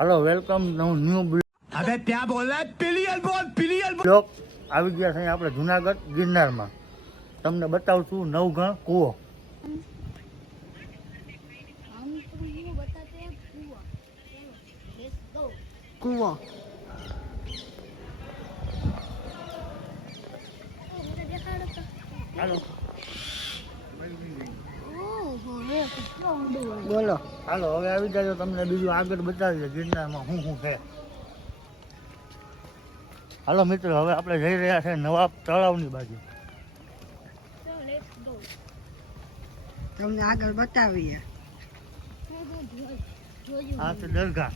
Hello welcome new अबे क्या बोल रहा है? पिलियन बोल। બ્લોક આવી ગયા છે આપણે જુનાગઢ ગિરનારમાં. તમને બતાવું છું નવઘણ કૂવો. हम तुमको बताते हैं कुआं. Let's go. કૂવો मुझे दिखाड़ो तो. હાલો ओहो ये कितना ऊंडो है. બોલો. હાલો હવે આવી જાય તમને બીજું આગળ બતાવીએ ગિરનારમાં શું શું છે. હાલો મિત્રો હવે આપણે જઈ રહ્યા છે નવાબ તળાવની બાજુ. So let's go. તમને આગળ બતાવીએ. આ છે દરગાહ.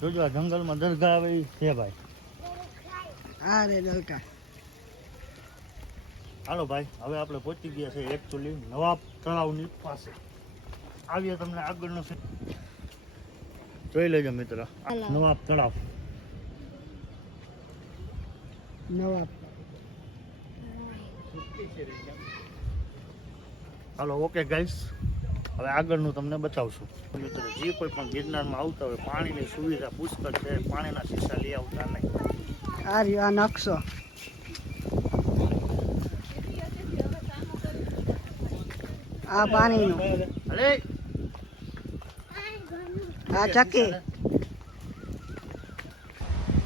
જોજો આ જંગલમાં દરગાહ આવે ઈ છે ભાઈ. આ રે દલકા. હાલો ભાઈ હવે આપણે પહોંચી ગયા છે એકચ્યુઅલી નવાબ તળાવની પાસે. આવીએ તમને આગળનો છે જોઈ લેજો મિત્ર. નવાબ તળાવ. નવાબ હાલો ઓકે ગાઈસ હવે આગળનું તમને બતાવશું. મિત્રો જે કોઈ પણ ગિરનારમાં આવતા હોય પાણીની સુવિધા પુષ્કળ છે. પાણીના શીશા લઈ આવતા નહીં. આ રહ્યો આ નકશો. આ પાણીનો. અરે આ ચક્કી.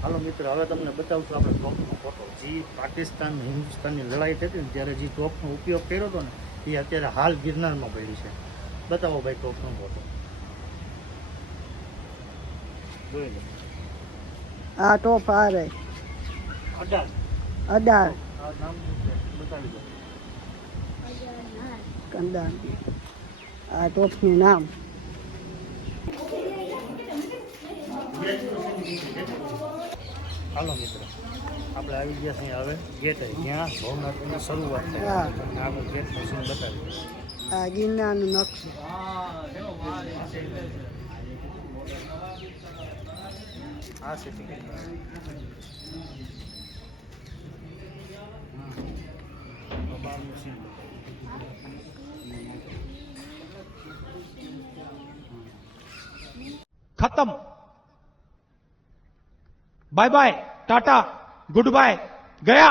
હાલો મિત્ર હવે તમને બતાવશું આપણે ટોપનો ફોટો. જે પાકિસ્તાન હિન્દુસ્તાનની લડાઈ થતી ને ત્યારે જે ટોપનો ઉપયોગ કર્યો હતો ને એ અત્યારે હાલ ગિરનારમાં પડી છે. બતાવો ભાઈ ટોપનો ફોટો જોઈ લો. આ ટોપ આ રે અડાર અડાર આ નામ શું છે બતાવી દો. કંદાર. આ ટોપનું નામ. હાલો મિત્ર આપણે આવી ગયા છીએ હવે ગેટ જ્યાં ભવનાથની શરૂઆત થાય. હા. તમને આગળ ગેટનો સીન બતાવી દો. આ ગિરનારનું નકશો. આ સિટી બહારનું સીન खत्म. Bye bye, tata, good bye, गया.